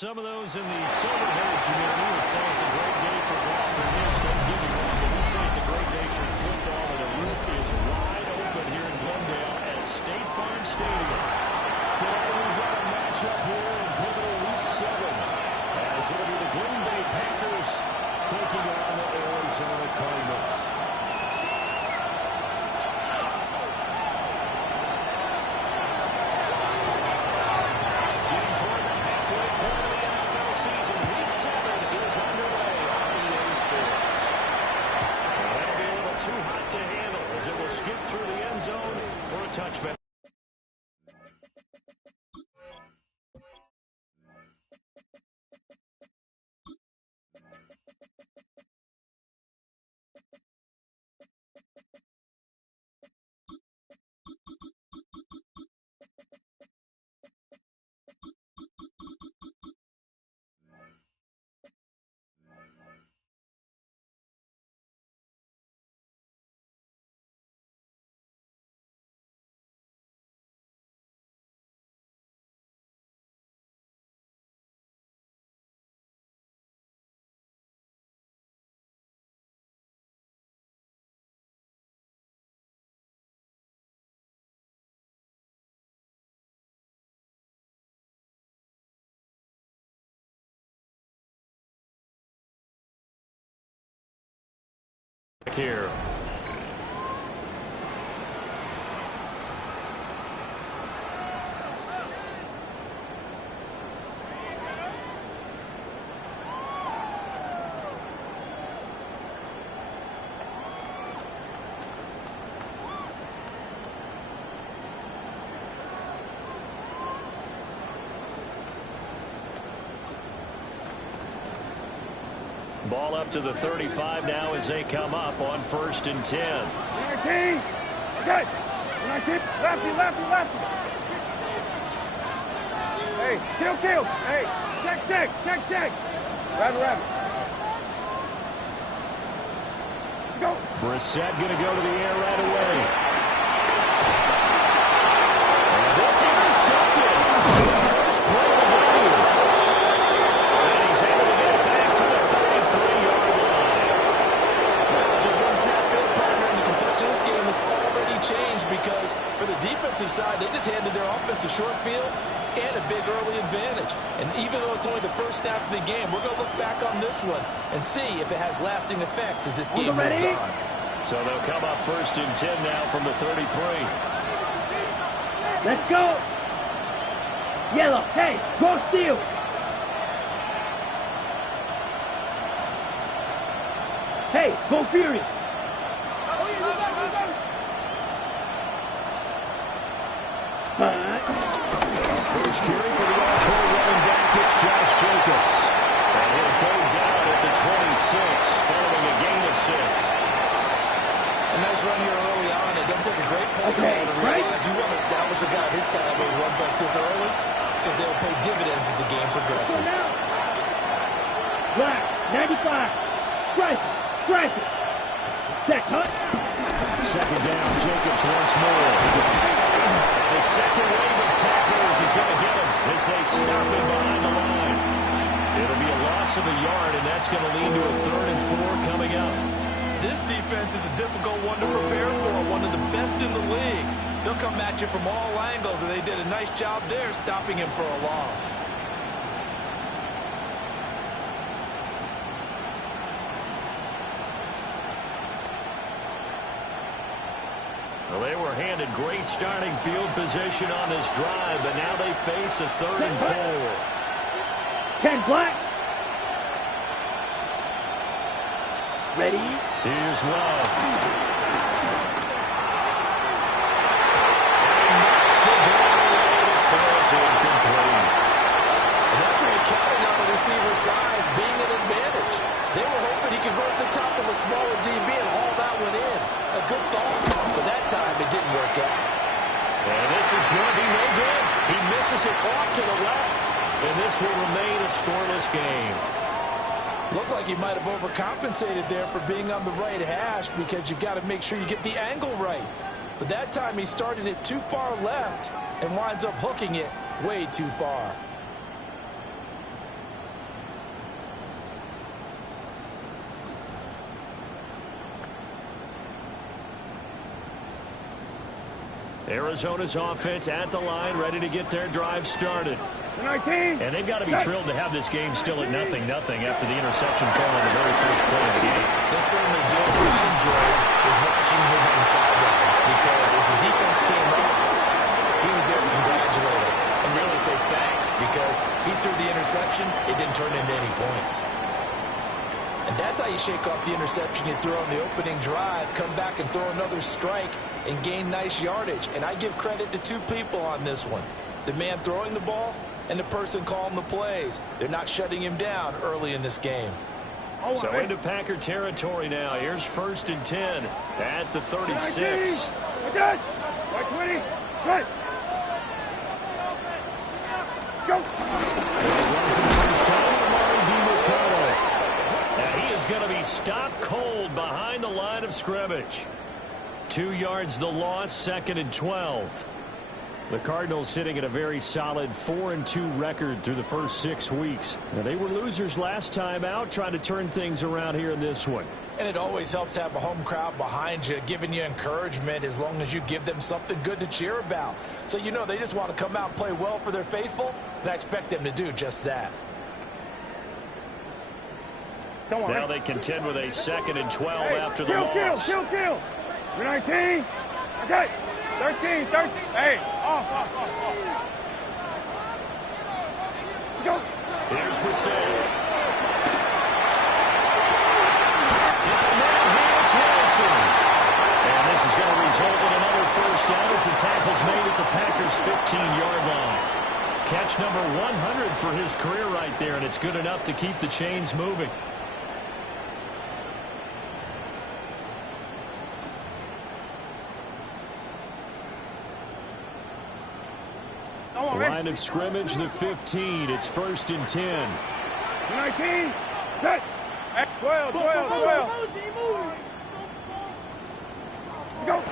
Some of those in the silver-haired community would say it's a great day for golf, and there's don't get me wrong, but we say it's a great day for football, and the roof is wide open here in Glendale at State Farm Stadium. Today we've got a matchup here in pivotal Week 7, as it'll be the Green Bay Packers taking on the Arizona Cardinals. Too hot to handle as it will skip through the end zone for a touchback. Here. Ball up to the 35 now as they come up on 1st and 10. 19. Okay. 19. Lefty, lefty, lefty. Hey, kill. Hey, check. Rabbit. Go. Brissett going to go to the air right away. And this intercepted. The first play of the game. And he's able to get it back to the 33-yard line. Just one snap field partner, and the complexion of this game has already changed because for the defensive side, they just handed their offense a short field and a big early advantage. And even though it's only the first snap of the game, we're going to look back on this one and see if it has lasting effects as this game moves on. So they'll come up 1st and 10 now from the 33. Let's go. Yellow. Hey, go steal. Hey, go furious. First carry for the all-pro running back, it's Josh Jacobs. And he'll go down at the 26, following a gain of 6. A nice run here early on. It doesn't take a great play call to realize you want to establish a guy of his caliber who runs like this early because they'll pay dividends as the game progresses. Black, 95. Strike it. Set, cut. Second down, Jacobs once more. The second wave of tacklers is going to get him as they stop him behind the line. It'll be a loss of a yard, and that's going to lead to a 3rd and 4 coming up. This defense is a difficult one to prepare for, one of the best in the league. They'll come at you from all angles, and they did a nice job there stopping him for a loss. Well, they were handed great starting field position on this drive, but now they face a 3rd and 4. 10 black. Ready? Here's Love. Incomplete. And that's where you're counting on the receiver's size being an advantage. They were hoping he could go to the top of a smaller DB and haul that one in. A good thought, but that time it didn't work out. And this is going to be no good. He misses it off to the left, and this will remain a scoreless game. Looked like he might have overcompensated there for being on the right hash because you've got to make sure you get the angle right. But that time he started it too far left and winds up hooking it way too far. Arizona's offense at the line, ready to get their drive started. 19. And they've got to be thrilled to have this game still at 0-0 after the interception thrown on the very first play of the game. They certainly do. What I enjoyed was watching him on the sidelines because as the defense came off, he was there to congratulate him and really say thanks because he threw the interception. It didn't turn into any points. And that's how you shake off the interception you threw on the opening drive, come back and throw another strike and gain nice yardage. And I give credit to 2 people on this one. The man throwing the ball and the person calling the plays. They're not shutting him down early in this game. So into Packer territory now. Here's 1st and 10 at the 36. Good. 20. Good. Go. Run for the first time. Now he is going to be stopped cold behind the line of scrimmage. 2 yards the loss, 2nd and 12. The Cardinals sitting at a very solid 4-2 record through the first 6 weeks. Now, they were losers last time out, trying to turn things around here in this one. And it always helps to have a home crowd behind you, giving you encouragement as long as you give them something good to cheer about. So you know they just want to come out and play well for their faithful, and I expect them to do just that. Now they contend with a 2nd and 12 after the loss. Kill. 19. That's it. 13. Hey, off. Go. Here's Brissett. And this is going to result in another first down as the tackle's made at the Packers' 15-yard line. Catch number 100 for his career right there, and it's good enough to keep the chains moving. Line of scrimmage, the 15. It's 1st and 10. 19. Set. 12. Go.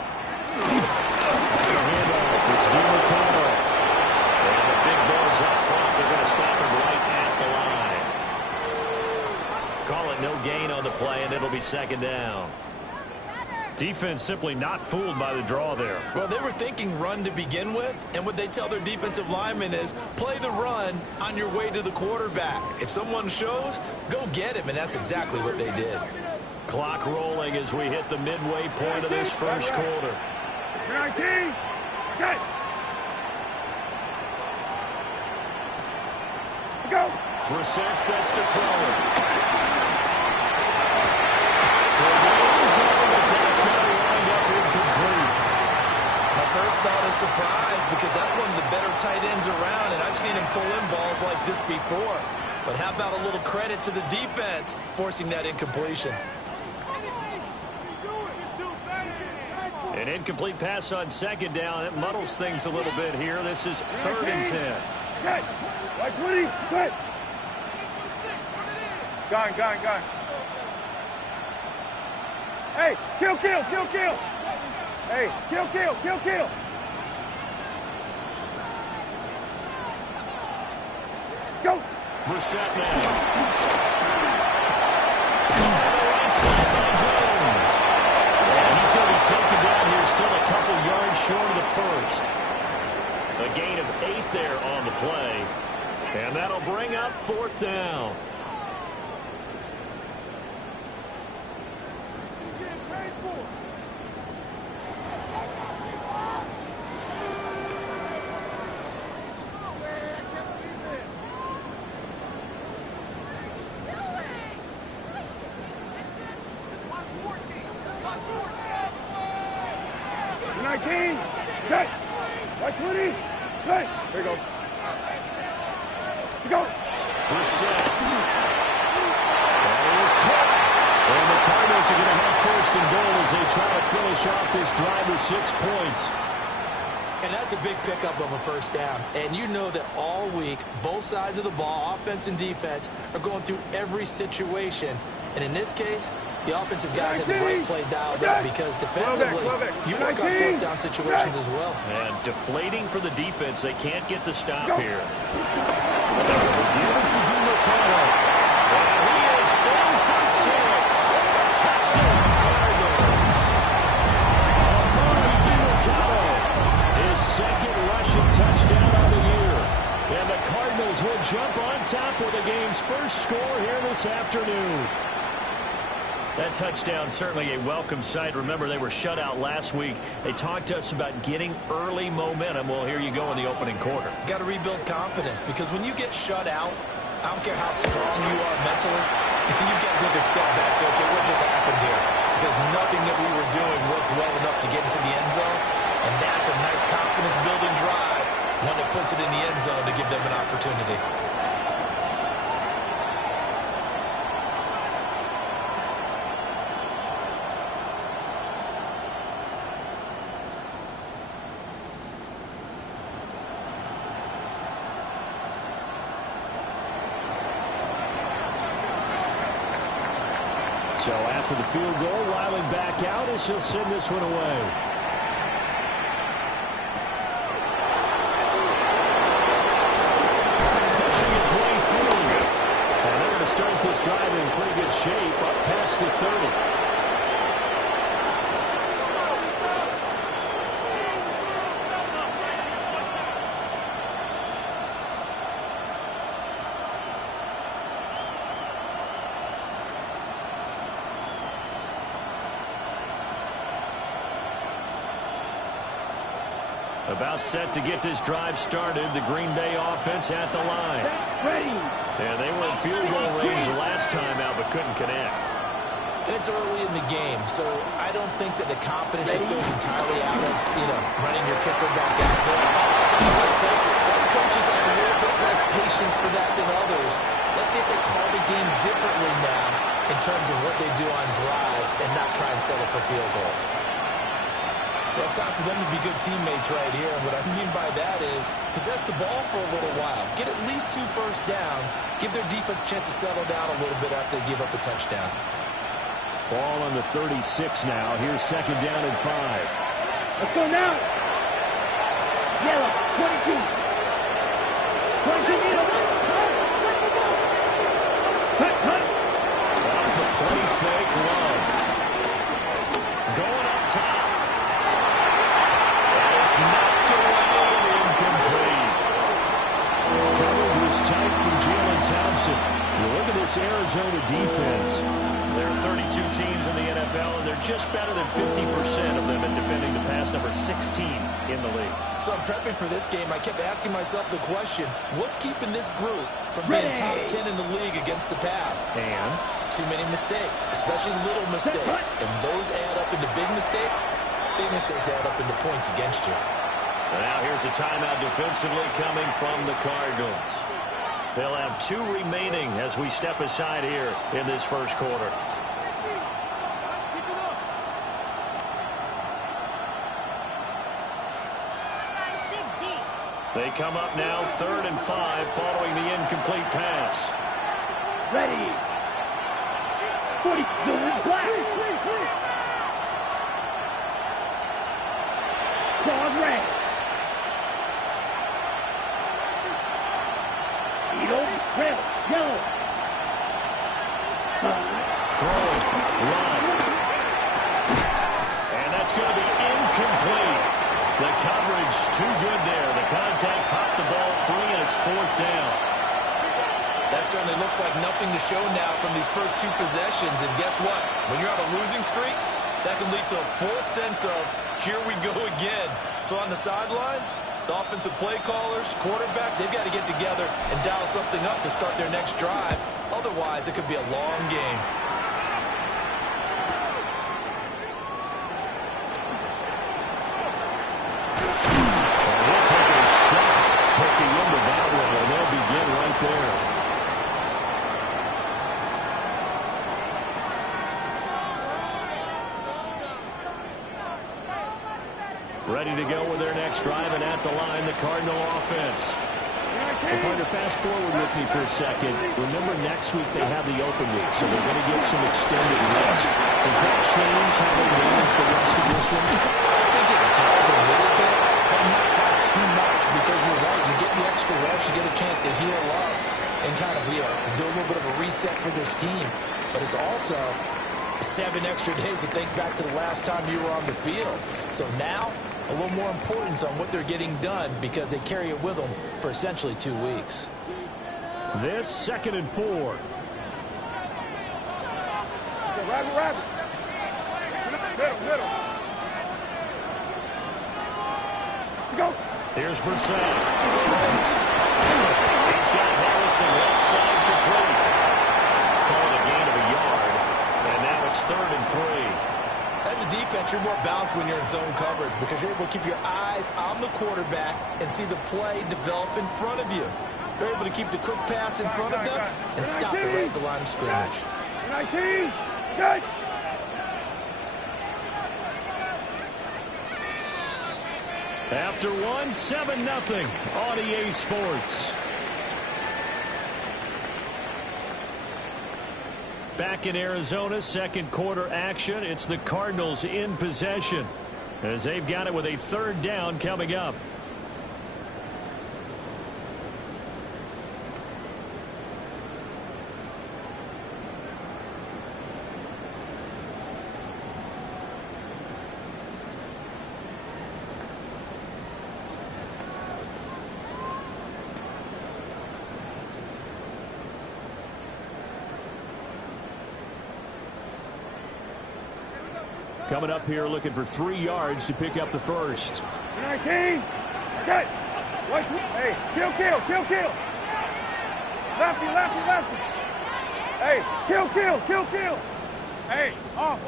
Handoff. It's DeMarcano. And the big boys up front. They're going to stop him right at the line. Call it no gain on the play, and it'll be 2nd down. Defense simply not fooled by the draw there. Well, they were thinking run to begin with, and what they tell their defensive linemen is play the run on your way to the quarterback. If someone shows, go get him, and that's exactly what they did. Clock rolling as we hit the midway point of this first quarter. 19. Set. Go. Brissett sets to throw. First thought is surprise because that's one of the better tight ends around, and I've seen him pull in balls like this before. But how about a little credit to the defense forcing that incompletion? An incomplete pass on 2nd down. It muddles things a little bit here. This is 3rd and 10. Set. 20. Set. Gone. Hey, kill. Hey, kill. Go. Brissett now. On the right side by Jones. And he's going to be taken down here, still a couple yards short of the first. A gain of 8 there on the play. And that'll bring up 4th down. 19. Good. 120. Good. Here you go. Go. We're set. That is caught. And the Cardinals are going to have first and goal as they try to finish off this drive with 6 points. And that's a big pickup of a first down. And you know that all week, both sides of the ball, offense and defense, are going through every situation. And in this case, the offensive guys have the right play dialed up because defensively, you work on fourth down situations as well. And deflating for the defense. They can't get the stop here. The deal is to DiMercato. And he is in for 6. Touchdown, Cardinals. Amari DiMercato. His second rushing touchdown on the year. And the Cardinals will jump on top with the game's first score here this afternoon. That touchdown certainly a welcome sight. Remember, they were shut out last week. They talked to us about getting early momentum. Well, here you go in the opening quarter. Got to rebuild confidence because when you get shut out, I don't care how strong you are mentally, you got to take a step back. Say, okay, what just happened here? Because nothing that we were doing worked well enough to get into the end zone. And that's a nice confidence-building drive, one that puts it in the end zone to give them an opportunity. So after the field goal, Wiley back out as he'll send this one away. Pushing its way through. And they're going to start this drive in pretty good shape up past the 30. About set to get this drive started. The Green Bay offense at the line. Ready. And they were in field goal range last time out, but couldn't connect. And it's early in the game, so I don't think that the confidence just goes entirely out of, running your kicker back out there. Let's face it, some coaches have a little bit less patience for that than others. Let's see if they call the game differently now in terms of what they do on drives and not try and settle for field goals. Well, it's time for them to be good teammates right here. And what I mean by that is possess the ball for a little while. Get at least 2 first downs. Give their defense a chance to settle down a little bit after they give up a touchdown. Ball on the 36 now. Here's second down and 5. Let's go now. Yellow, 22. 22 middle. Cut. Off the play fake, Love. Going up top. Knocked away and incomplete. Coverage was tight from Jalen Thompson. You look at this Arizona defense. There are 32 teams in the NFL, and they're just better than 50% of them at defending the pass, number 16 in the league. So I'm prepping for this game. I kept asking myself the question, what's keeping this group from being top 10 in the league against the pass? And? Too many mistakes, especially little mistakes. And those add up into big mistakes. Big mistakes add up into points against you. And now here's a timeout defensively coming from the Cardinals. They'll have 2 remaining as we step aside here in this first quarter. They come up now 3rd and 5 following the incomplete pass. Ready. 40. Black. Claude red. Edo, red, yellow. Throw, run. And that's going to be incomplete. The coverage too good there. The contact popped the ball free, and it's 4th down. That certainly looks like nothing to show now from these first 2 possessions. And guess what? When you're on a losing streak, that can lead to a full sense of, here we go again. So on the sidelines, the offensive play callers, quarterback, they've got to get together and dial something up to start their next drive. Otherwise, it could be a long game. Ready to go with their next drive, and at the line, the Cardinal offense. Well, partner, fast forward with me for a second. Remember, next week they have the open week, so they're going to get some extended rest. Does that change how they manage the rest of this one? I think it does a little bit, but not too much, because you're right. You get the extra rest, you get a chance to heal up and kind of do a little bit of a reset for this team. But it's also 7 extra days to think back to the last time you were on the field. So now, a little more importance on what they're getting done because they carry it with them for essentially 2 weeks. This 2nd and 4. Rabbit. Middle. Go. Here's Brissett. He's got Harrison left side complete. Calling a gain of a yard. And now it's 3rd and 3. As a defense, you're more balanced when you're in zone coverage because you're able to keep your eyes on the quarterback and see the play develop in front of you. You're able to keep the quick pass in front of them and stop it right at the line of scrimmage. 19, good. After one, 7-0 on EA Sports. Back in Arizona, 2nd quarter action. It's the Cardinals in possession as they've got it with a 3rd down coming up. Coming up here looking for 3 yards to pick up the first. 19. Okay. Hey, kill. Lefty. Hey, kill. Hey, off.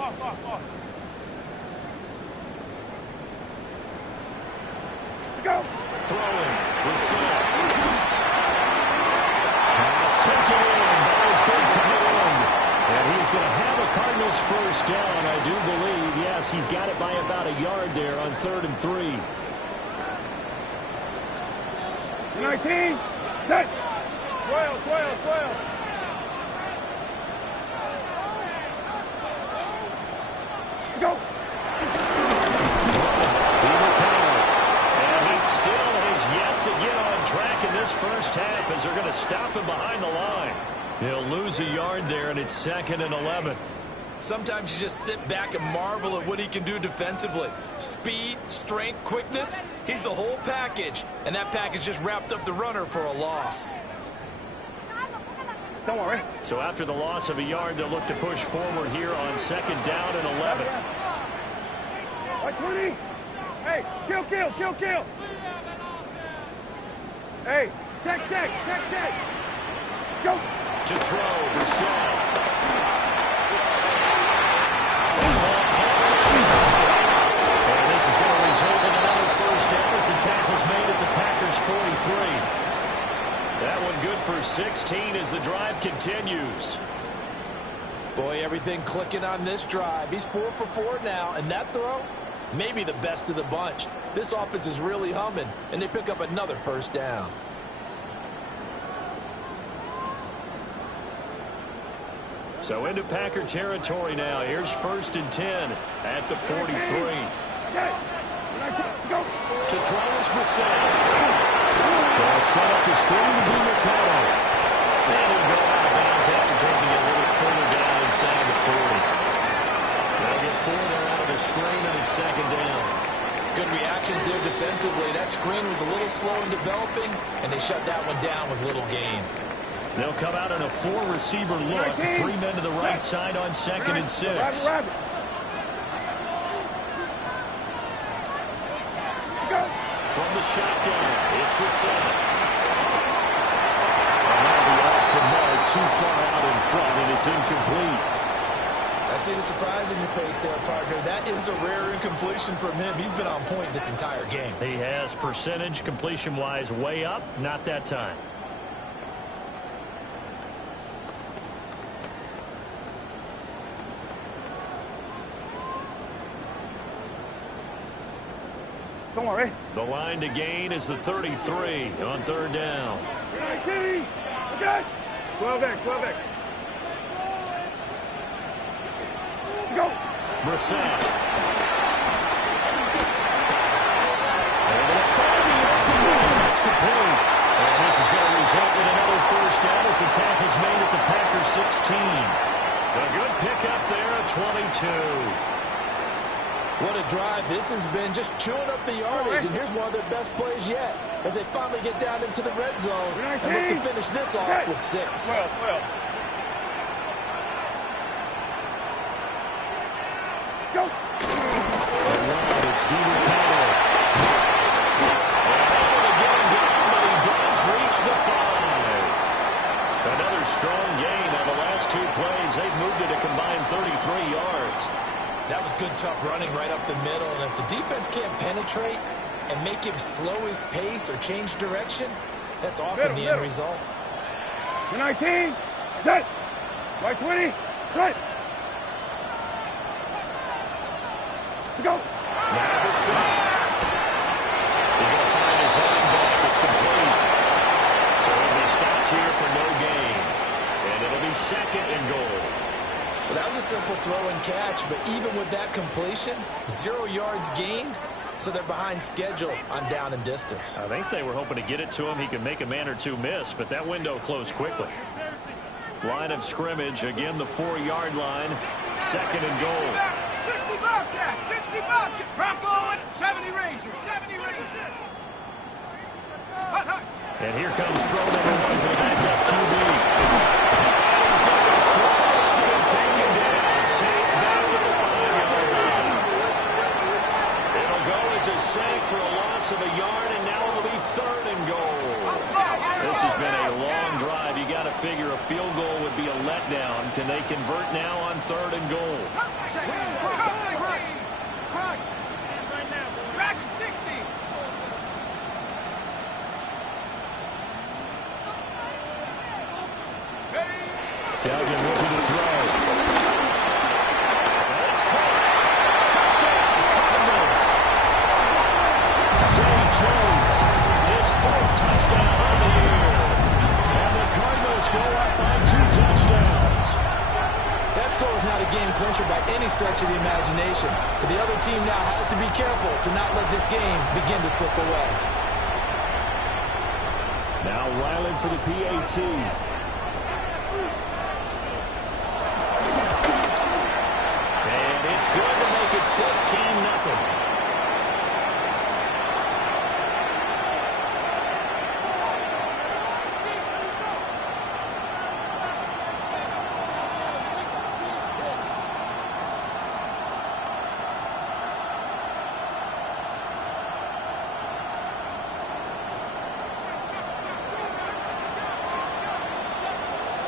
Go. Throwing. Brissett. Pass taken in by his big tight end. And he's going to have a Cardinals first down, I do believe. Yes, he's got it by about a yard there on 3rd and 3. 19. Set. 12. Go. And he still has yet to get on track in this first half as they're going to stop him behind the line. He'll lose a yard there, and it's 2nd and 11. Sometimes you just sit back and marvel at what he can do defensively. Speed, strength, quickness, he's the whole package. And that package just wrapped up the runner for a loss. Don't worry. So after the loss of a yard, they'll look to push forward here on 2nd down and 11. 20. Hey, kill. Hey, check. Go. To throw, Brissett. And this is going to result in another first down as the tackle's made at the Packers' 43. That one good for 16 as the drive continues. Boy, everything clicking on this drive. He's 4 for 4 now, and that throw, maybe the best of the bunch. This offense is really humming, and they pick up another first down. So into Packer territory now. Here's 1st and 10 at the 43. To throw is Brissett. They'll set up the screen to be Mercado. And he'll go out of bounds after taking it a little further down inside the 40. They'll get 4 there out of the screen, and it's 2nd down. Good reactions there defensively. That screen was a little slow in developing, and they shut that one down with little gain. They'll come out in a 4-receiver look. 3 men to the right side on 2nd and 6. Rabbit. From the shotgun, it's Brissett. And that'll be off the mark, too far out in front, and it's incomplete. I see the surprise in your face there, partner. That is a rare incompletion from him. He's been on point this entire game. He has percentage completion-wise way up, not that time. Don't worry. The line to gain is the 33 on third down. 19. Okay. 12X. 12X. Go. Brissett. Able to find the open man. That's complete. And this is going to result in another first down as the tackle's made at the Packers 16. A good pickup there at 22. What a drive this has been, just chewing up the yardage, and here's one of their best plays yet as they finally get down into the red zone and look to finish this off with 6. 12. Go. Around, it's Dean Connell. And able to get him down, but he does reach the 5. Another strong gain on the last 2 plays. They've moved it a combined 33 yards. That was good, tough running right up the middle, and if the defense can't penetrate and make him slow his pace or change direction, that's often the end result. 19. Set. Right 20. Right. Go. Now the shot. He's going to find his running back. It's complete. So he'll be stopped here for no gain. And it'll be 2nd and goal. Well, that was a simple throw and catch, but even with that completion, 0 yards gained, so they're behind schedule on down and distance. I think they were hoping to get it to him. He could make a man or 2 miss, but that window closed quickly. Line of scrimmage, again the 4-yard line, 2nd and goal. 60 Bobcat, 60 Bobcat. Bronco, 70 Ranger, 70 Ranger. Hut, hut. And here comes throw number 1 for the backup QB. He's going to swallow up and take it down. Safe back at the 5-yard line. It'll go as a sack for a loss of a yard, and now it'll be 3rd and goal. This has been a long drive. You got to figure a field goal would be a letdown. Can they convert now on 3rd and goal? Duggan looking to throw. That's caught. Touchdown, Cardinals. Zay Jones, his 4th touchdown of the year. And the Cardinals go up by 2 touchdowns. That score is not a game clincher by any stretch of the imagination, but the other team now has to be careful to not let this game begin to slip away. Now Ryland for the PAT. It's good to make it 14-0.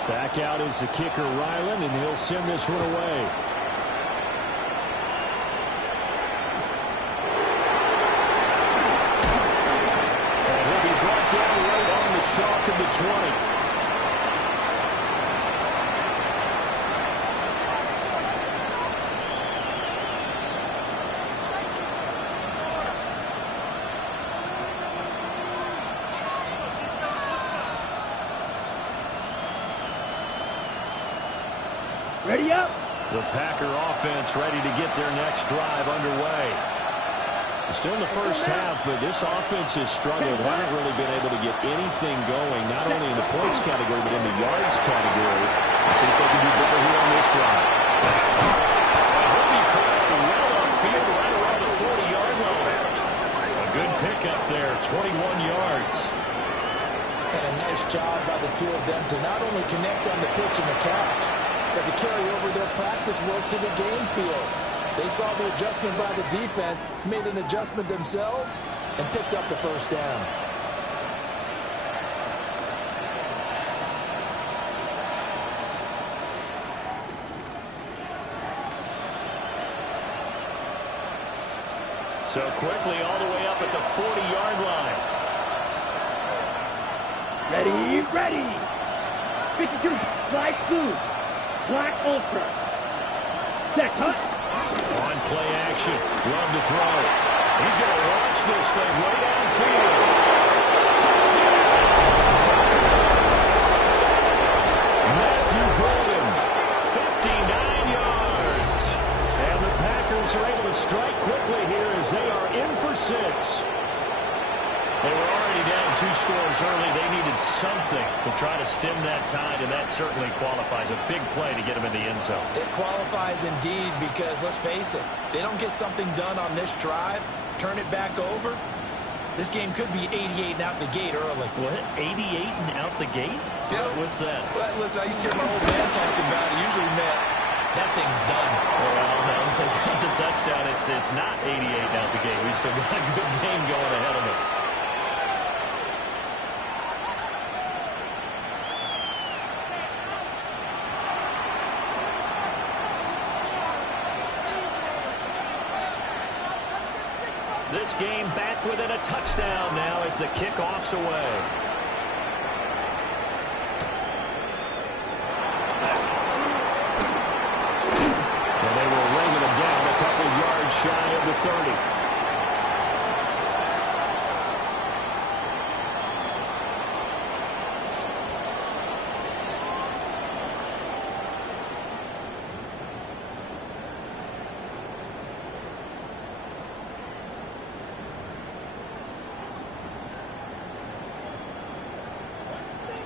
Back out is the kicker, Ryland, and he'll send this one away. Chalk of the 20. Ready up. The Packer offense ready to get their next drive underway. Still in the first half, but this offense has struggled. Haven't really been able to get anything going, not only in the points category, but in the yards category. Let's see if they can do better here on this drive. Herbie Craig well on field right around the 40-yard line. A good pickup there, 21 yards. And a nice job by the two of them to not only connect on the pitch and the catch, but to carry over their practice work to the game field. They saw the adjustment by the defense, made an adjustment themselves, and picked up the first down. So quickly all the way up at the 40-yard line. Ready. 52, black blue, black ultra. Set, cut. On play action, love to throw. He's going to launch this thing way downfield. Touchdown! Matthew Golden, 59 yards. And the Packers are able to strike quickly here as they are in for 6. They were already down 2 scores early. They needed something to try to stem that tide, and that certainly qualifies. A big play to get them in the end zone. It qualifies indeed because, let's face it, they don't get something done on this drive, turn it back over, this game could be 88 and out the gate early. What? 88 and out the gate? Yeah. What's that? Well, listen, I used to hear my old man talking about it. Usually meant that thing's done. Well, no, if they got the touchdown, it's not 88 and out the gate. We still got a good game going ahead of us. This game back within a touchdown now as the kickoff's away. And they will ring them down a couple yards shy of the 30.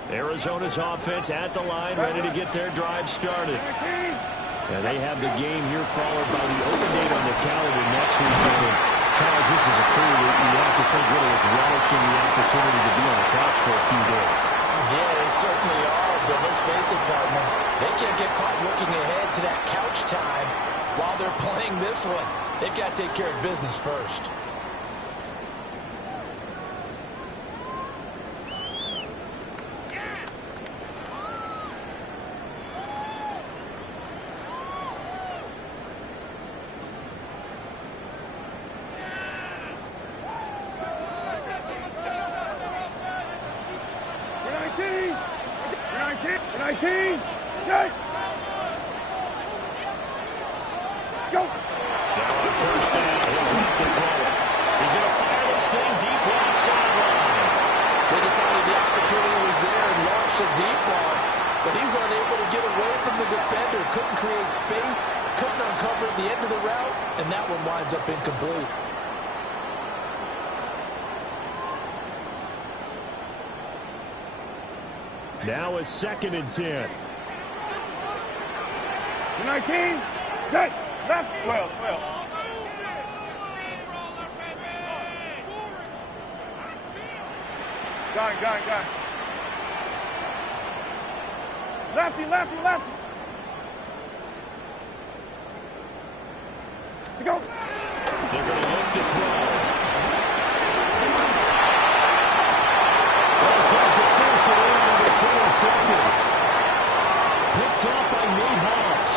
Arizona's offense at the line, ready to get their drive started. And they have the game here followed by the open date on the calendar next weekend. And Charles, this is a crew that you have to think really is relishing the opportunity to be on the couch for a few days. Yeah, they certainly are, but let's face it, partner. They can't get caught looking ahead to that couch time while they're playing this one. They've got to take care of business first. Now it's 2nd and 10. 19, set, left, well. Got it. Lefty. To go. They're going to look to throw. Well, tries to force it in, and it's intercepted. Picked off by Nate Hobbs.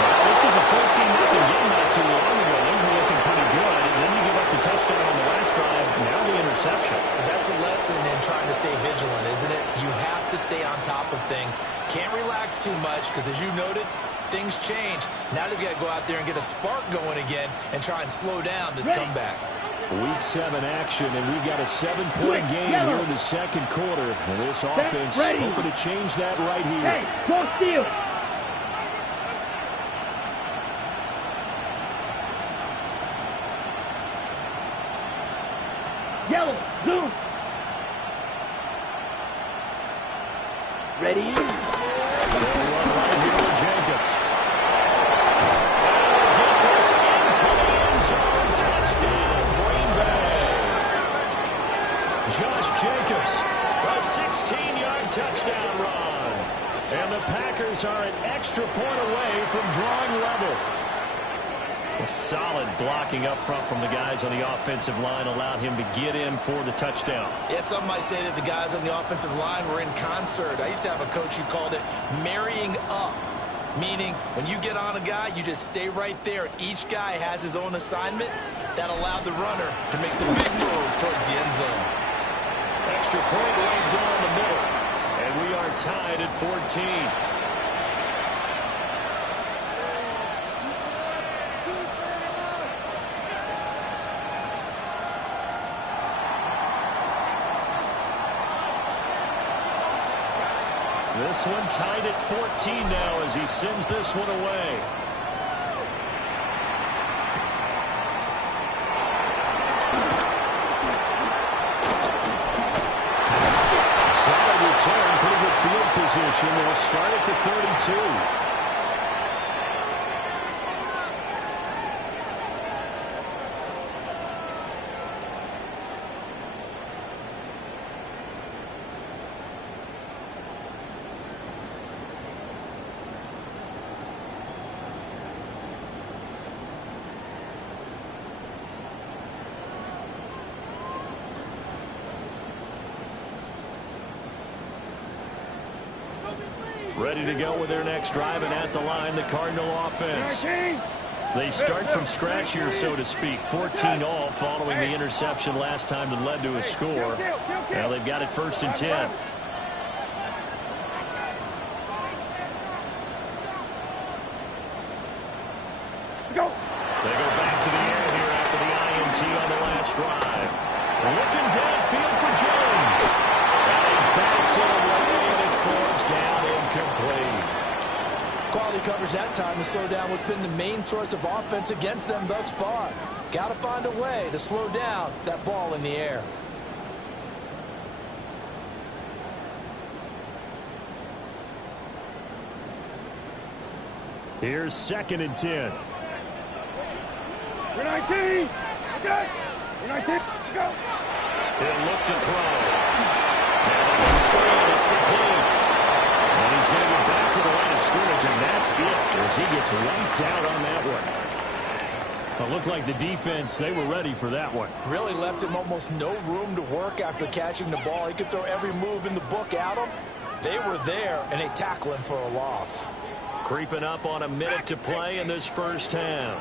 Well, this was a 14-0 game not too long ago. Those were looking pretty good. And then you give up the touchdown on the last drive. Now the interception. So that's a lesson in trying to stay vigilant, isn't it? You have to stay on top of things. Can't relax too much because, as you noted, things change. Now they've got to go out there and get a spark going again and try and slow down this comeback. Week 7 action, and we've got a 7-point game here in the second quarter. And this offense hoping to change that right here. Hey, go steal. Yellow, zoom. Ready? Run right here with Jacobs. Get this into the end zone. Touchdown, Green Bay. Josh Jacobs, a 16-yard touchdown run. And the Packers are an extra point away from drawing level. A solid blocking up front from the guys on the offensive line allowed him to get in for the touchdown. Yeah, some might say that the guys on the offensive line were in concert. I used to have a coach who called it marrying up, meaning when you get on a guy, you just stay right there. Each guy has his own assignment. That allowed the runner to make the big move towards the end zone. Extra point laid down the middle. And we are tied at 14. This one tied at 14 now as he sends this one away. Solid return, pretty good field position. They'll start at the 32. Ready to go with their next drive, and at the line, the Cardinal offense. They start from scratch here, so to speak. 14 all following the interception last time that led to a score. Now they've got it 1st and 10. They go back to the air here after the INT on the last drive. Looking downfield for Jones. And he bats it away, and it falls down incomplete. Quality coverage that time to slow down what's been the main source of offense against them thus far. Got to find a way to slow down that ball in the air. Here's 2nd and 10. You're 19. Okay. You're 19. Go. He'll look to throw. And on the screen, it's complete. And he's going to get back to the line of scrimmage, and that's it as he gets wiped out on that one. It looked like the defense, they were ready for that one. Really left him almost no room to work after catching the ball. He could throw every move in the book at him. They were there, and they tackle him for a loss. Creeping up on a minute to play in this first half.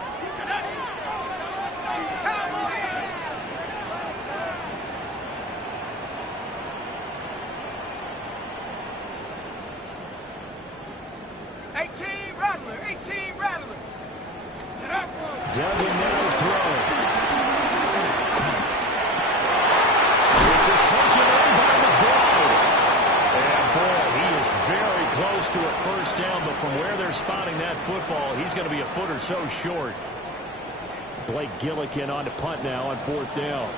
Duggan now to throw. This is taken in by McBride. And boy, he is very close to a first down, but from where they're spotting that football, he's going to be a foot or so short. Blake Gillikin on to punt now on 4th down.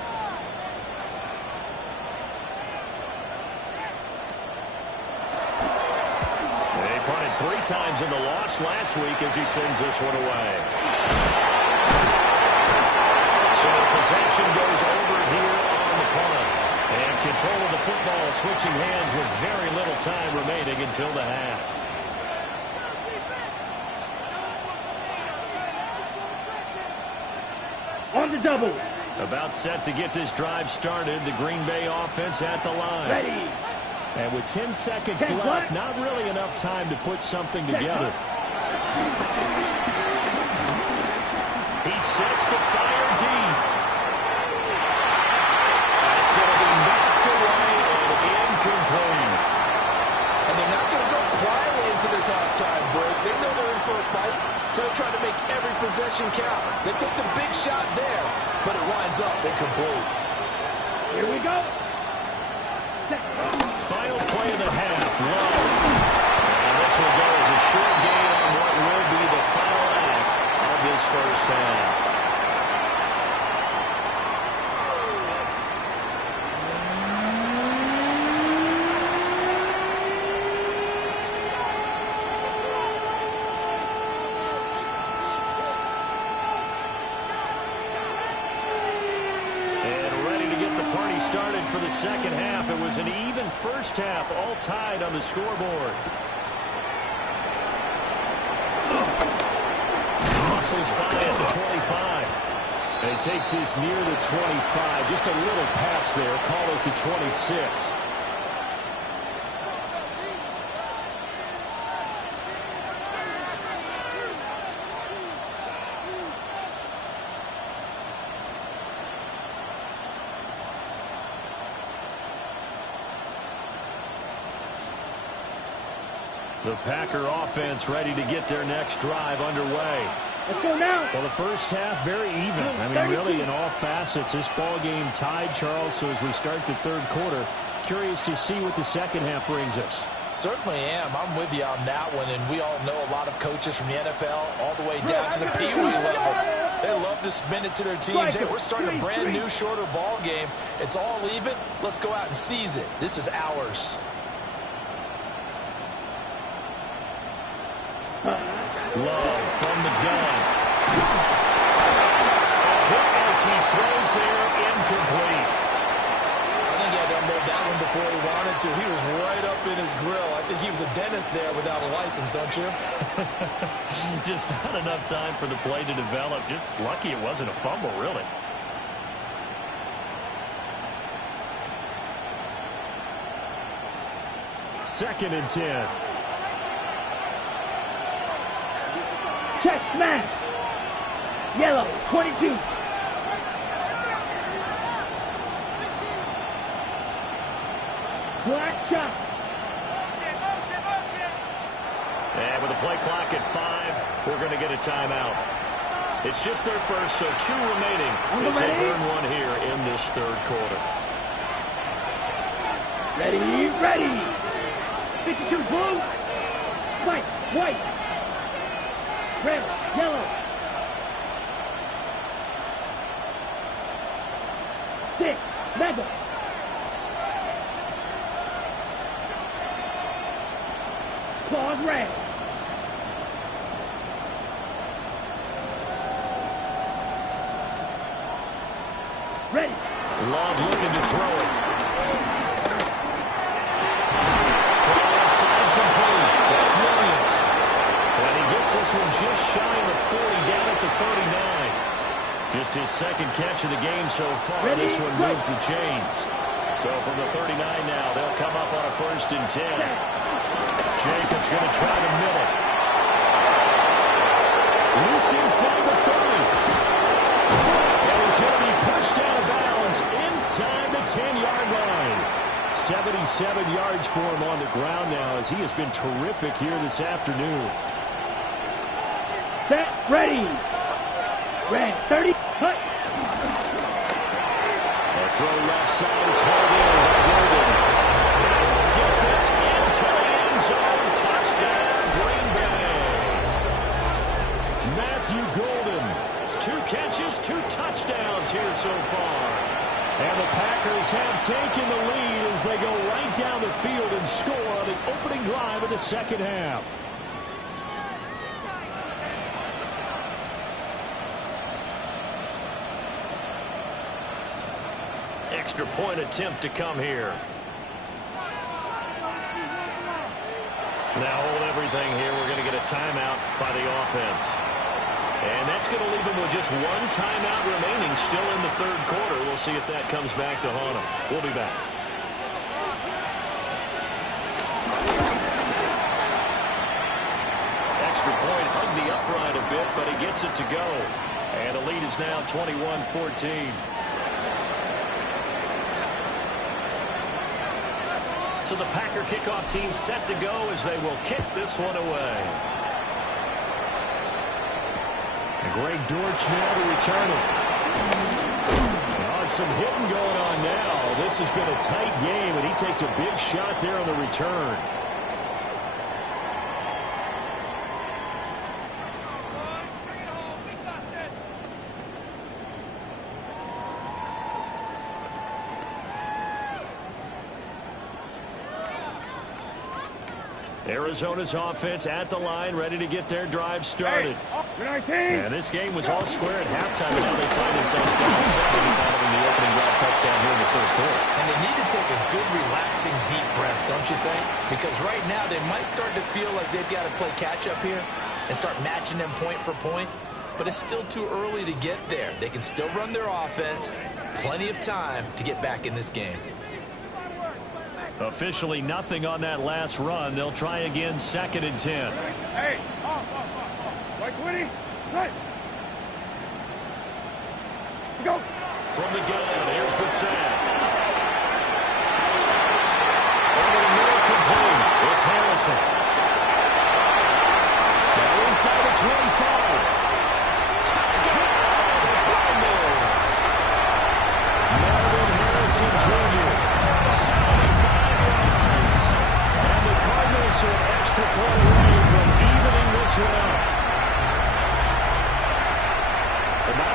They punted 3 times in the loss last week as he sends this one away. So possession goes over here on the punt. And control of the football switching hands with very little time remaining until the half. On the double. About set to get this drive started. The Green Bay offense at the line. Ready. And with 10 seconds left, not really enough time to put something together. He sets the fire deep. That's going to be knocked away and incomplete. And they're not going to go quietly into this halftime break. They know they're in for a fight, so they're trying to make every possession count. They took the big shot there, but it winds up incomplete. Here we go. Final play of the half. Low. And this will go as a short gain on what will be the final act of this first half. Started for the second half. It was an even first half, all tied on the scoreboard. Muscles by at the 25. And he takes this near the 25. Just a little pass there. Call it the 26. The Packer offense ready to get their next drive underway. Let's go now. Well, the first half, very even. I mean, really, in all facets, this ball game tied, Charles. So as we start the third quarter, curious to see what the second half brings us. Certainly am. I'm with you on that one, and we all know a lot of coaches from the NFL all the way down to the Pee Wee level. They love to spin it to their teams. Hey, we're starting a brand new, shorter ball game. It's all even. Let's go out and seize it. This is ours. Love from the gun. Hit as he throws there, incomplete. I think he had to unload that one before he wanted to. He was right up in his grill. I think he was a dentist there without a license, don't you? Just not enough time for the play to develop. Just lucky it wasn't a fumble, really. Second and 10. Check smash. Yellow, 22. Black shot. And with the play clock at 5, we're going to get a timeout. It's just their first, so 2 remaining as they burn one here in this third quarter. Ready, ready. 52 blue. White, white. Red, yellow. 6, mega. Claws red. Ready. Love looking to throw it. Throw inside complete. That's Williams. And he gets this one just shy of the 40 down at the 39. Just his second catch of the game so far. Ready, this one moves the chains. So from the 39 now, they'll come up on a 1st and 10. Jacobs going to try to mill it. Loose inside the 30. And he's going to be pushed out of bounds inside the 10-yard line. 77 yards for him on the ground now as he has been terrific here this afternoon. Set, ready. Red, 30. Cut. A throw left side. It's held in by Golden. Get this into the end zone. Touchdown, Green Bay. Matthew Golden. 2 catches, 2 touchdowns here so far. And the Packers have taken the lead as they go right down the field and score on the opening drive of the second half. Extra point attempt to come here. Now hold everything here. We're going to get a timeout by the offense. And that's going to leave them with just 1 timeout remaining still in the third quarter. We'll see if that comes back to haunt them. We'll be back. Extra point hugged the upright a bit, but he gets it to go. And the lead is now 21-14. So the Packer kickoff team set to go as they will kick this one away. And Greg Dortch now to return it. Oh, some hitting going on now. This has been a tight game, and he takes a big shot there on the return. Arizona's offense at the line, ready to get their drive started. And this game was all square at halftime, and now they find themselves down 7 following the opening drive touchdown here in the third quarter. And they need to take a good, relaxing, deep breath, don't you think? Because right now they might start to feel like they've got to play catch-up here and start matching them point for point. But it's still too early to get there. They can still run their offense. Plenty of time to get back in this game. Officially nothing on that last run. They'll try again, 2nd and 10. Hey, White 20, right. Go. From the gun, here's Bissett. Over the middle, complete. It's Harrison. Now inside the 25. Touchdown, Cardinals. Marvin Harrison Jr. 75 yards. And the Cardinals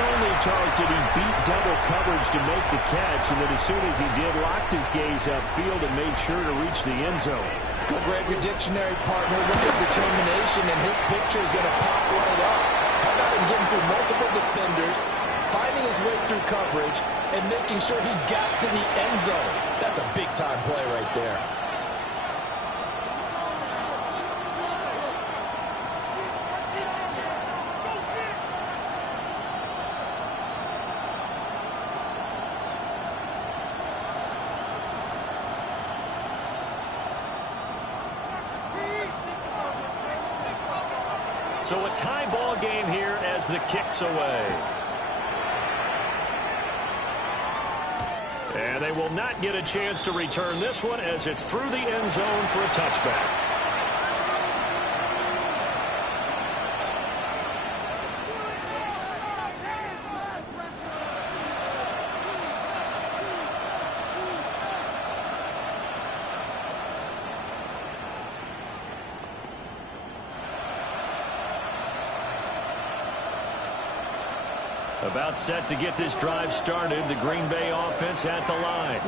only, Charles, did he beat double coverage to make the catch, and then as soon as he did, locked his gaze upfield and made sure to reach the end zone. Go grab your dictionary, partner. Look at determination, and his picture is going to pop right up. How about him getting through multiple defenders, finding his way through coverage, and making sure he got to the end zone? That's a big-time play right there. So a tie ball game here as the kick's away. And they will not get a chance to return this one as it's through the end zone for a touchback. About set to get this drive started. The Green Bay offense at the line.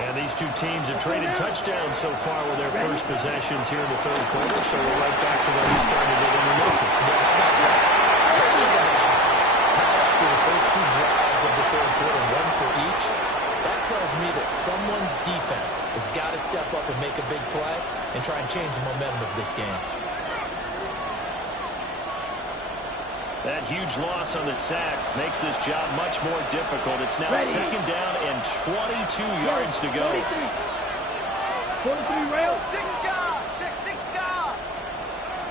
And these two teams have traded touchdowns so far with their first possessions here in the third quarter, so we're right back to where we started at intermission. Tied after the first two drives of the third quarter, one for each. That tells me that someone's defense has got to step up and make a big play and try and change the momentum of this game. That huge loss on the sack makes this job much more difficult. It's now second down and 22 yards to go. 43 rails. Six guard. Check six guard.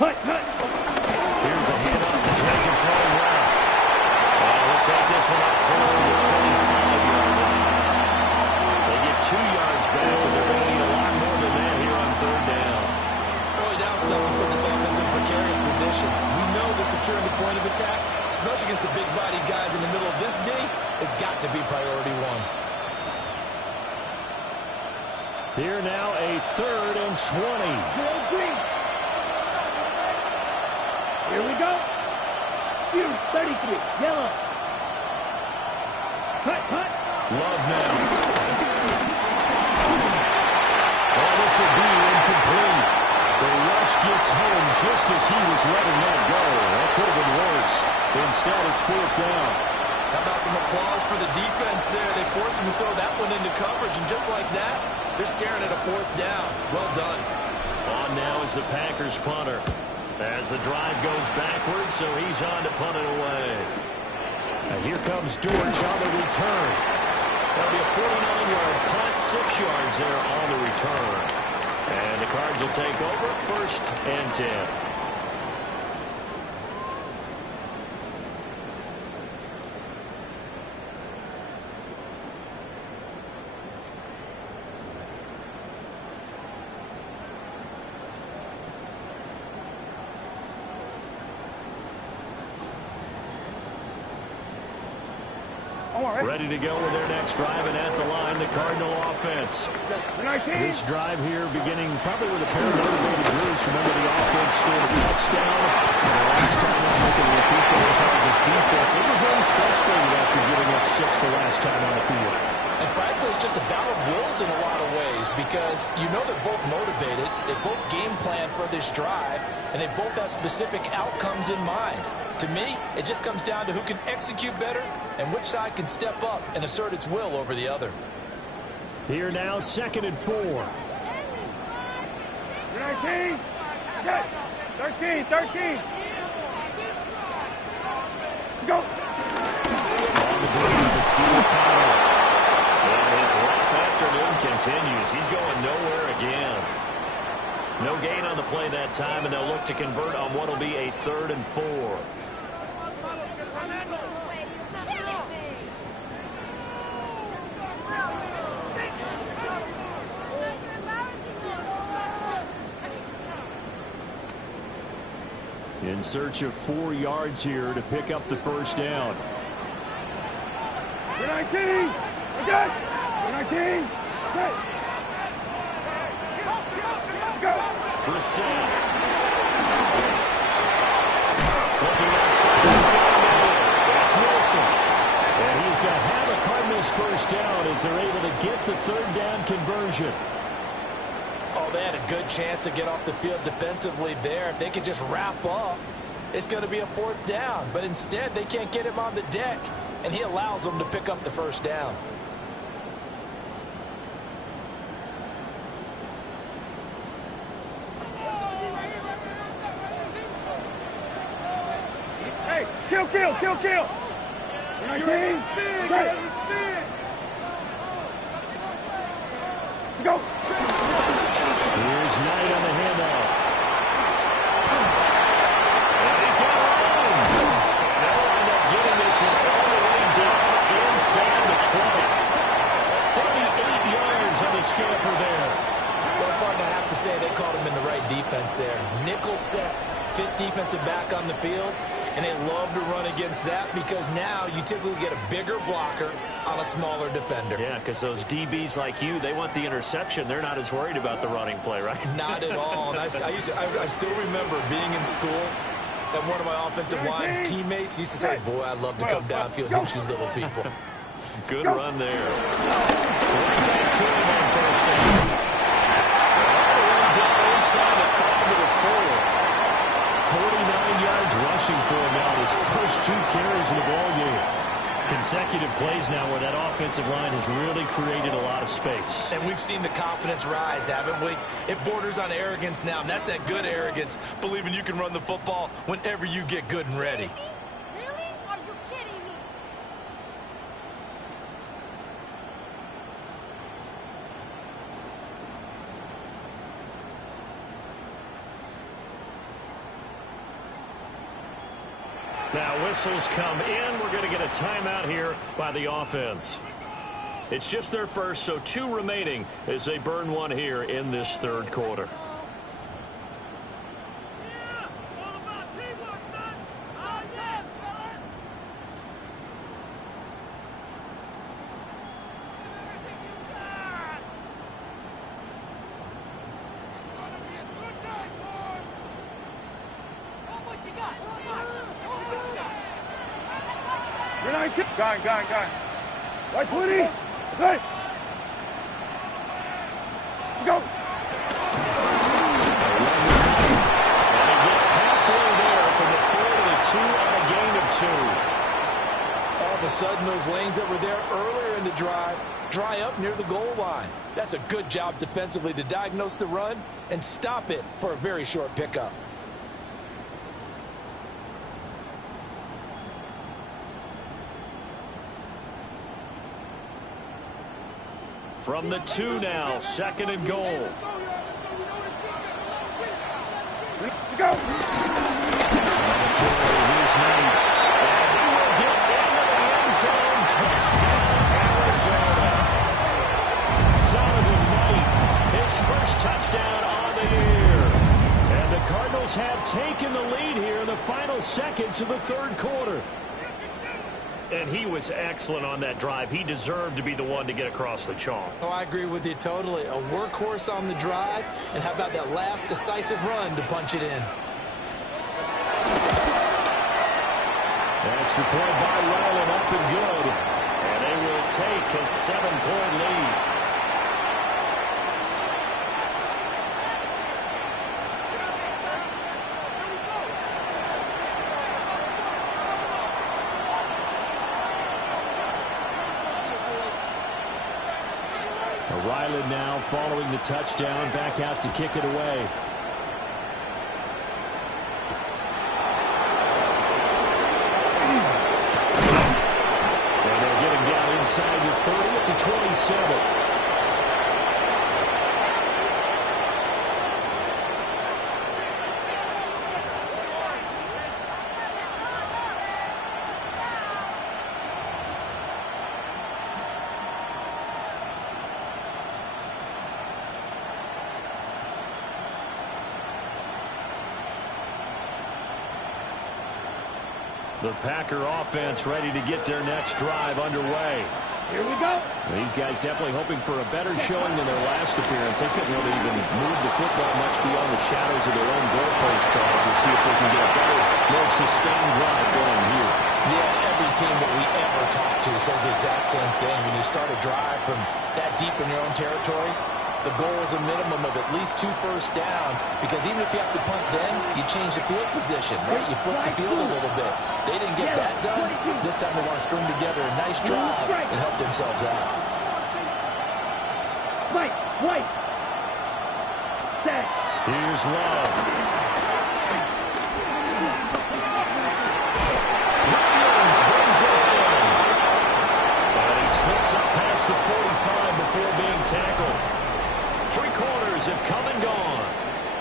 Hut. Here's a handoff to Jenkins running left. And we'll take this one up close to the 25-yard line. They get 2 yards back, but they're going to need a lot more than that here on third down. Early down stuff to put this offense in precarious position. We know that securing the point of attack, especially against the big-bodied guys in the middle of this D, has got to be priority one. Here now a third and 20. Here we go. 33. Yellow. Hut. Love now. Oh, this will be incomplete. The rush gets home just as he was letting that go. That could have been worse. Instead, it's fourth down. How about some applause for the defense there? They forced him to throw that one into coverage, and just like that, they're staring at a fourth down. Well done. On now is the Packers punter. As the drive goes backwards, so he's on to punt it away. And here comes Dortch on the return. That'll be a 49-yard punt, 6 yards there on the return. And the Cards will take over, first and 10. Ready to go with their next drive, and at the line, the Cardinal offense. This drive here beginning probably with a pair of motivated groups. Remember, the offense scored a touchdown. And the last time I'm looking to repeat those as his defense, they were very frustrated after giving up 6 the last time on the field. And frankly, it's just a battle of wills in a lot of ways because you know they're both motivated, they both game plan for this drive, and they both have specific outcomes in mind. To me, it just comes down to who can execute better and which side can step up and assert its will over the other. Here now, 2nd and 4. 13. 13. Go. On the groove, it's Steve Powell. And his rough afternoon continues. He's going nowhere again. No gain on the play that time, and they'll look to convert on what will be a 3rd and 4. In search of 4 yards here to pick up the first down. 19. Okay. 19. Okay. Go. Brissett. Looking outside. He's got it. That's Wilson. whistle. And he's going to have a Cardinals first down as they're able to get the third down conversion. Oh, they had a good chance to get off the field defensively there. If they could just wrap up, it's going to be a fourth down. But instead, they can't get him on the deck, and he allows them to pick up the first down. Hey, kill, kill, kill, kill. 19. Spin, spin. Go. Here's Knight on the handoff. And he's got it on. They'll wind up getting this one all the way down inside the 20. 38 yards on the scamper there. Well, far to have to say they caught him in the right defense there. Nickel set, fit defensive back on the field. And they love to run against that because now you typically get a bigger blocker on a smaller defender. Yeah, because those DBs like you, they want the interception. They're not as worried about the running play, right? Not at all. And I still remember being in school and one of my offensive line teammates used to say, boy, I'd love to come downfield and hit you little people. Good run there. Right back to him on first down. All the way down inside the 5 to the 4. 49 yards rushing for him now. His first 2 carries in the ballgame. Consecutive plays now where that offensive line has really created a lot of space. And we've seen the confidence rise, haven't we? It borders on arrogance now, and that's that good arrogance, believing you can run the football whenever you get good and ready. Really? Are you kidding me? Now whistles come in. We're going to get a timeout here by the offense. It's just their first, so 2 remaining as they burn one here in this third quarter. Gone. Right 20. Hey. Go. And he gets halfway there from the 4 to the 2 on a gain of 2. All of a sudden, those lanes that were there earlier in the drive dry up near the goal line. That's a good job defensively to diagnose the run and stop it for a very short pickup. From the 2 now, 2nd and goal. Go. Here's Knight. And he will get into the end zone. Touchdown, Arizona. Solomon Knight, his first touchdown on the year. And the Cardinals have taken the lead here in the final seconds of the third quarter. And he was excellent on that drive. He deserved to be the one to get across the chalk. Oh, I agree with you totally. A workhorse on the drive, and how about that last decisive run to punch it in? Extra point by Ryland, up and good. And they will take a 7-point lead. Ryland now following the touchdown, back out to kick it away. And they're getting down inside the 30 at the 27. The Packer offense ready to get their next drive underway. Here we go. These guys definitely hoping for a better showing than their last appearance. They couldn't really even move the football much beyond the shadows of their own goalpost, Charles. We'll see if they can get a better, more sustained drive going here. Yeah, every team that we ever talk to says the exact same thing. When you start a drive from that deep in your own territory, the goal is a minimum of at least 2 first downs, because even if you have to punt then, you change the field position, right? You flip the field a little bit. They didn't get that done. This time they want to string together a nice drive and help themselves out. White. Set. Here's Love. Williams brings it in. And he slips up past the 45 before being tackled. 3 quarters have come and gone.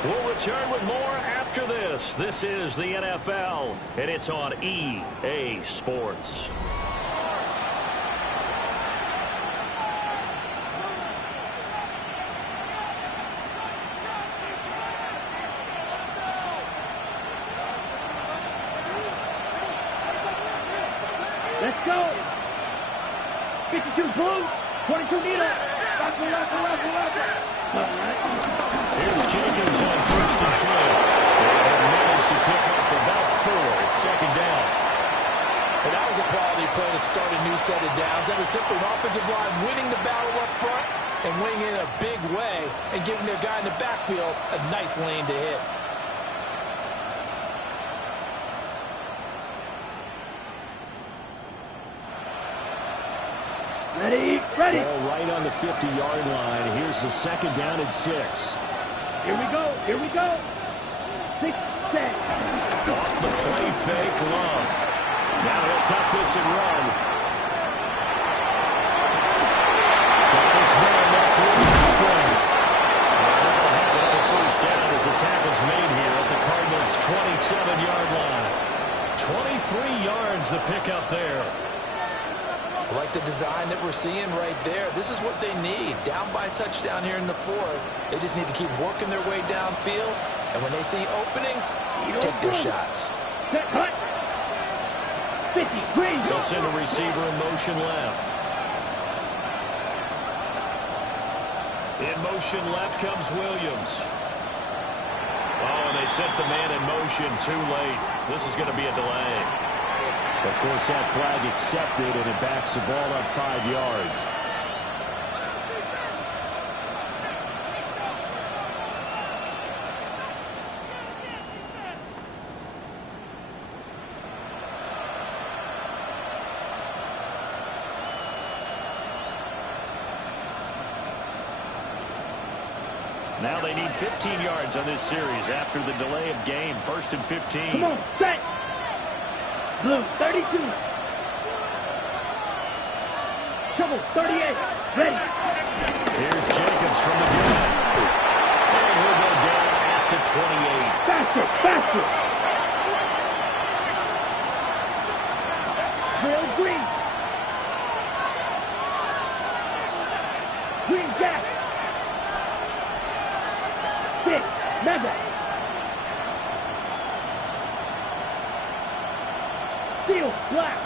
We'll return with more after this. This is the NFL, and it's on EA Sports. Let's go. 52 blue, 22 needle. Russell. All right. Here's Jenkins on 1st and 10. And managed to pick up about 4. It's 2nd down. And that was a quality play to start a new set of downs. That was simply an offensive line winning the battle up front and winning in a big way and giving their guy in the backfield a nice lane to hit. Ready. Ball right on the 50-yard line. Here's the 2nd down and 6. Here we go. 6, 7. Off the play fake, Love. Now he'll tuck this and run. Got his man, that's Williams going. And they'll have another 1st down as the tackle's made here at the Cardinals' 27-yard line. 23 yards the pickup there. Like the design that we're seeing right there. This is what they need. Down by a touchdown here in the 4th. They just need to keep working their way downfield. And when they see openings, take their shots. Set, cut. 50, green. They'll send a receiver in motion left. In motion left comes Williams. Oh, and they sent the man in motion too late. This is going to be a delay. Of course, that flag accepted, and it backs the ball up 5 yards. Now they need 15 yards on this series after the delay of game. 1st and 15. Come on, set. Blue, 32. Shovel, 38. Ready. Here's Jenkins from the gun. And he'll go down at the 28. Faster. Real green. Green jack. 6, mega. Steel, black.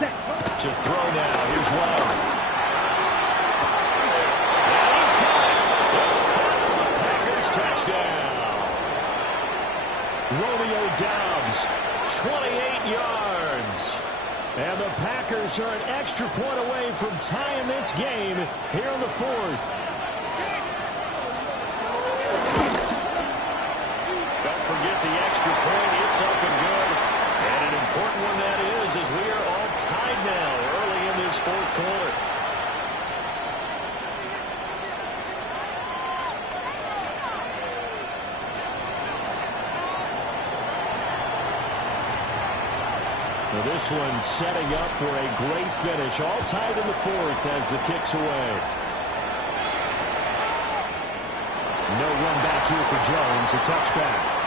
Set. To throw now. Here's Love. And he's caught. It's caught for the Packers touchdown. Romeo Doubs, 28 yards. And the Packers are an extra point away from tying this game here in the 4th. Don't forget the extra point. It's up and good. And an important one that is, as we are all tied now early in this 4th quarter. Well, this one setting up for a great finish. All tied in the 4th as the kick's away. No run back here for Jones. A touchback.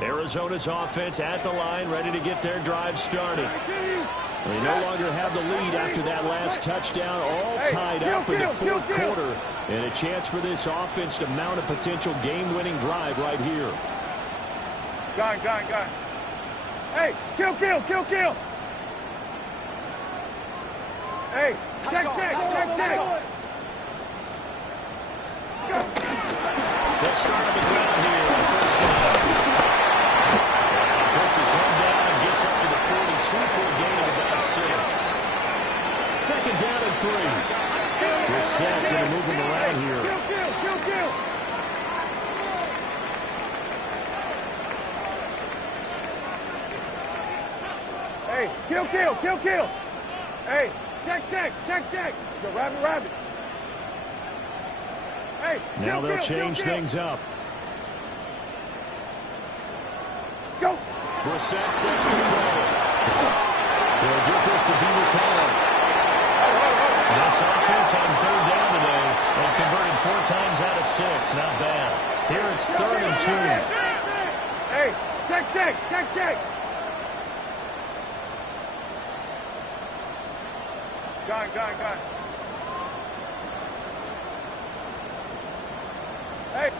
Arizona's offense at the line, ready to get their drive started. They no longer have the lead after that last touchdown, all tied up in the fourth quarter. And a chance for this offense to mount a potential game-winning drive right here. Gun. Hey, kill. Hey, check. They'll start on the ground here on first down. And he puts his head down and gets up to the 42 for a gain of about 6. Second down and 3. They're set, going to move him around here. Kill. Hey, kill. Hey, check. Go, rabbit. Hey, now they'll change things up. Go. Brissett sets the throw. They'll get this to DeMcCollum. This offense on third down today. They've converted 4 times out of 6. Not bad. Here it's 3rd and 2. Hey, check. Gun. Hey,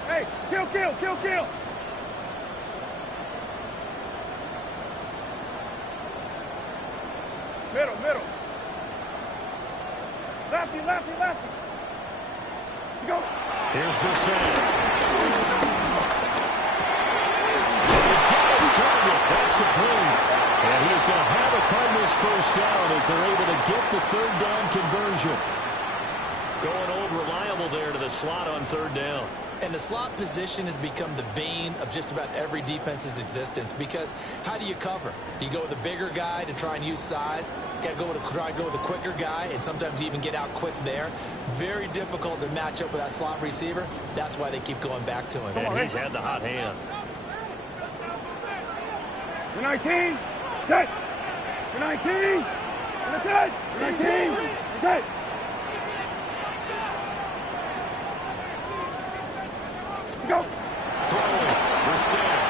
kill. Middle. Lefty. Let's go. Here's Brissett. He's got his target. That's complete. And he's going to have a Cardinals first down as they're able to get the third down conversion. Going old reliable there to the slot on third down. And the slot position has become the bane of just about every defense's existence, because how do you cover? Do you go with a bigger guy to try and use size? Got to try and go with a quicker guy, and sometimes you even get out quick there. Very difficult to match up with that slot receiver. That's why they keep going back to him. And he's had the hot hand. 19. Set. 19. 19. Set. Go. Throwing. Brissett.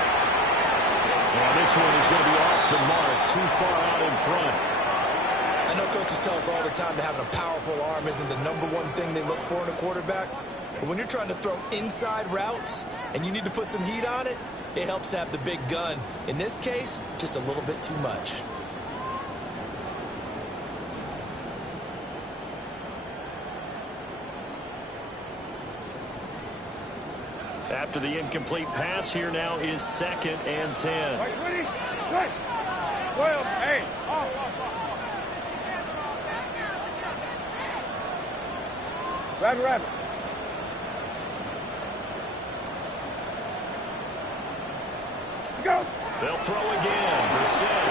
And this one is going to be off the mark. Too far out in front. I know coaches tell us all the time that having a powerful arm isn't the #1 thing they look for in a quarterback. But when you're trying to throw inside routes and you need to put some heat on it, it helps to have the big gun. In this case, just a little bit too much. After the incomplete pass, here now is 2nd and 10. Right, ready? Good. Well, hey. Off. Rabbit. Go. They'll throw again. Brissett.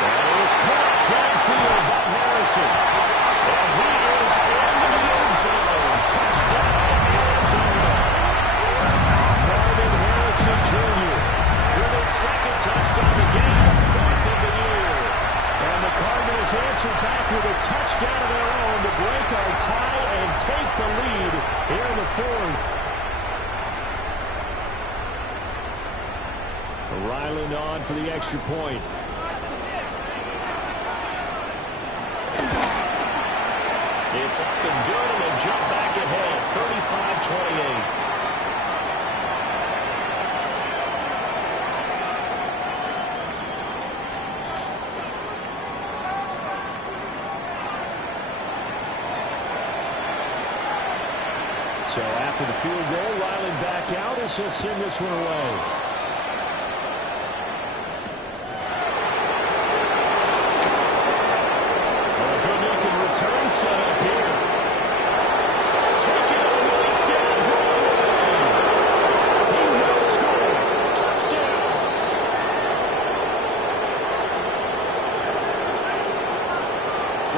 That is caught downfield by Harrison. And he is into the end zone. Touchdown, Arizona. Marvin Harrison Jr. with his 2nd touchdown of the game, 4th of the year. And the Cardinals answer back with a touchdown of their own to break our tie and take the lead here in the 4th. Ryland on for the extra point. It's up and good, and they jump back ahead, 35-28. So after the field goal, Ryland back out as he'll send this one away. Turn set up here. Taking a lead down Broadway. He will score. Touchdown.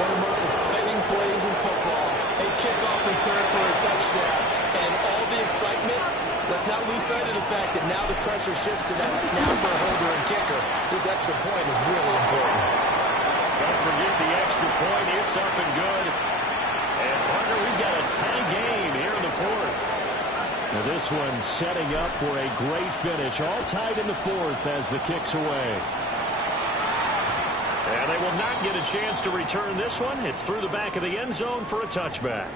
One of the most exciting plays in football. A kickoff return for a touchdown. And all the excitement, let's not lose sight of the fact that now the pressure shifts to that snapper, holder, and kicker. This extra point is really important. Don't forget the extra point. It's up and good. And, partner, we've got a tie game here in the 4th. Now this one setting up for a great finish. All tied in the 4th as the kick's away. And they will not get a chance to return this one. It's through the back of the end zone for a touchback.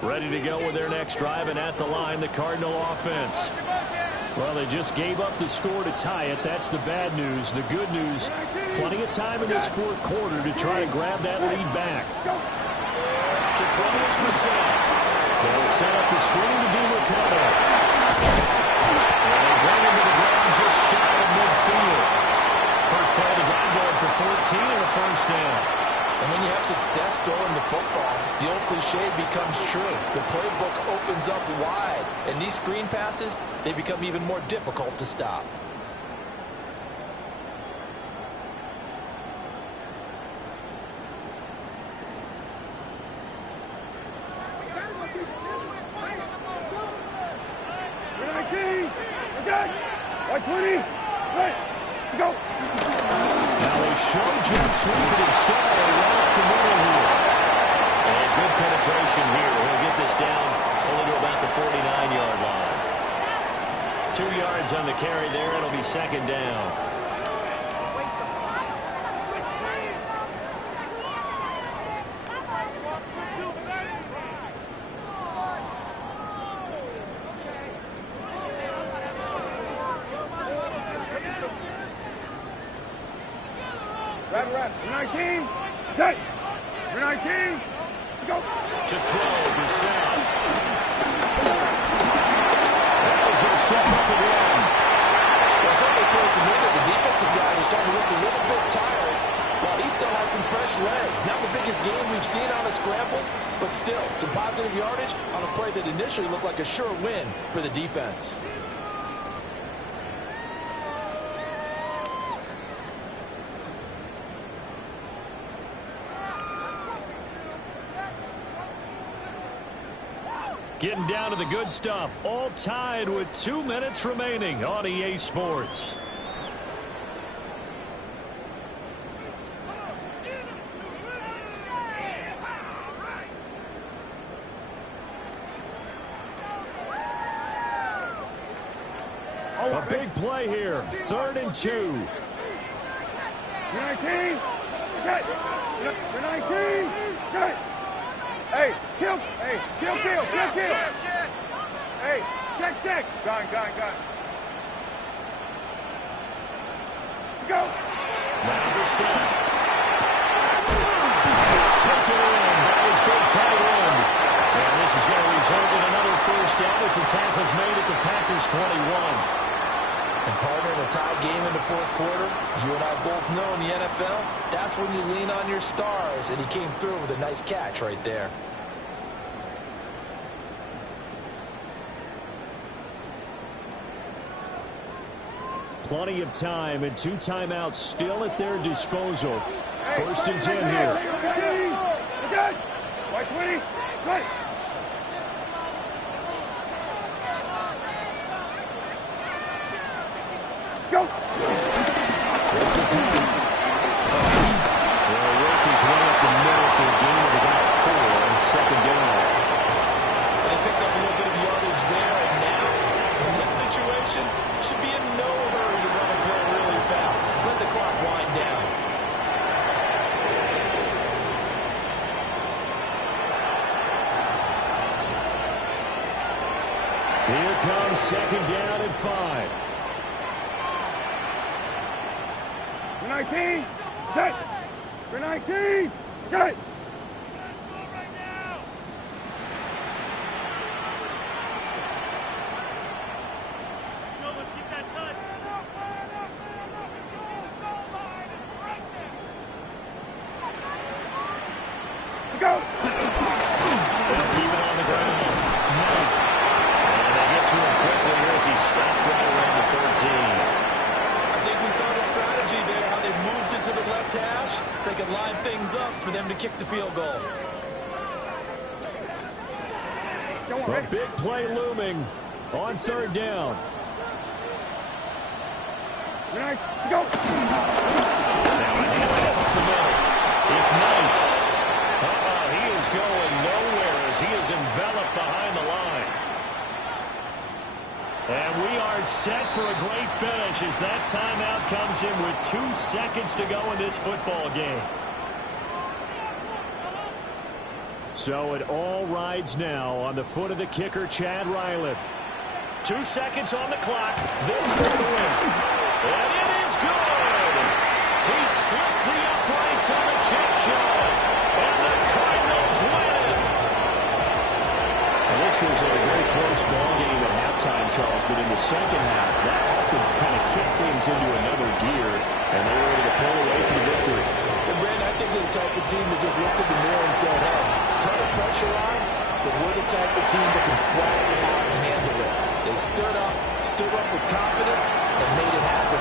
Ready to go with their next drive, and at the line, the Cardinal offense. Well, they just gave up the score to tie it. That's the bad news. The good news, plenty of time in this fourth quarter to try to grab that lead back. To throw is Brissett. They'll set up the screen to DiMarcano. And they bring him to the ground just shy of midfield. First play of the ground going for 14 and a first down. And when you have success throwing the football, the old cliche becomes true. The playbook opens up wide, and these screen passes, they become even more difficult to stop. White 20, right, let's go. Now they show Jeff sweeping instead. They run up the middle here. And good penetration here. He'll get this down only to about the 49-yard line. 2 yards on the carry there. It'll be second down. Right. 19, set. 19, go. To throw, Brissett. That was going to step up again. Well, something appears to me that the defensive guys are starting to look a little bit tired, while he still has some fresh legs. Not the biggest game we've seen on a scramble, but still some positive yardage on a play that initially looked like a sure win for the defense. Getting down to the good stuff. All tied with 2 minutes remaining on EA Sports. A big play here. 3rd and 2. 19, set. 19, set. Hey, kill. Hey, kill. Hey, check. Gun. Go. Now Brissett. It's taken in by his big tight end. And this is going to result in another first down as the tackle's made at the Packers 21. And partner, in a tie game in the fourth quarter, you and I both know in the NFL, that's when you lean on your stars, and he came through with a nice catch right there. Plenty of time and 2 timeouts still at their disposal. 1st and 10 here. White 20, right. Go. This is him. Well, worked his way up the middle for a gain of about 4 on 2nd down. They picked up a little bit of yardage there, and now, in this situation, should be in no hurry to run a play really fast. Let the clock wind down. Here comes 2nd down and 5. 19, set. 19, set. Go. They'll keep it on the ground. And they get to him quickly here as he stopped right around the 13. I think we saw the strategy there, how they moved it to the left hash so they could line things up for them to kick the field goal. A big play looming on third down. Let's go. It's Knight. He is going nowhere as he is enveloped behind the line. And we are set for a great finish as that timeout comes in with 2 seconds to go in this football game. So it all rides now on the foot of the kicker, Chad Ryland. 2 seconds on the clock. This for the win. And it is good. He splits the uprights on the chip shot. And the Cardinals win it. And this was a very close ball game at halftime, Charles, but in the second half, that offense kind of kicked things into another gear, and they were able to pull away from the victory. And Brandon, I think they're the type of team that just looked at the mirror and said, hey, ton of pressure on, but we're the type of team that can flat out handle it. They stood up with confidence, and made it happen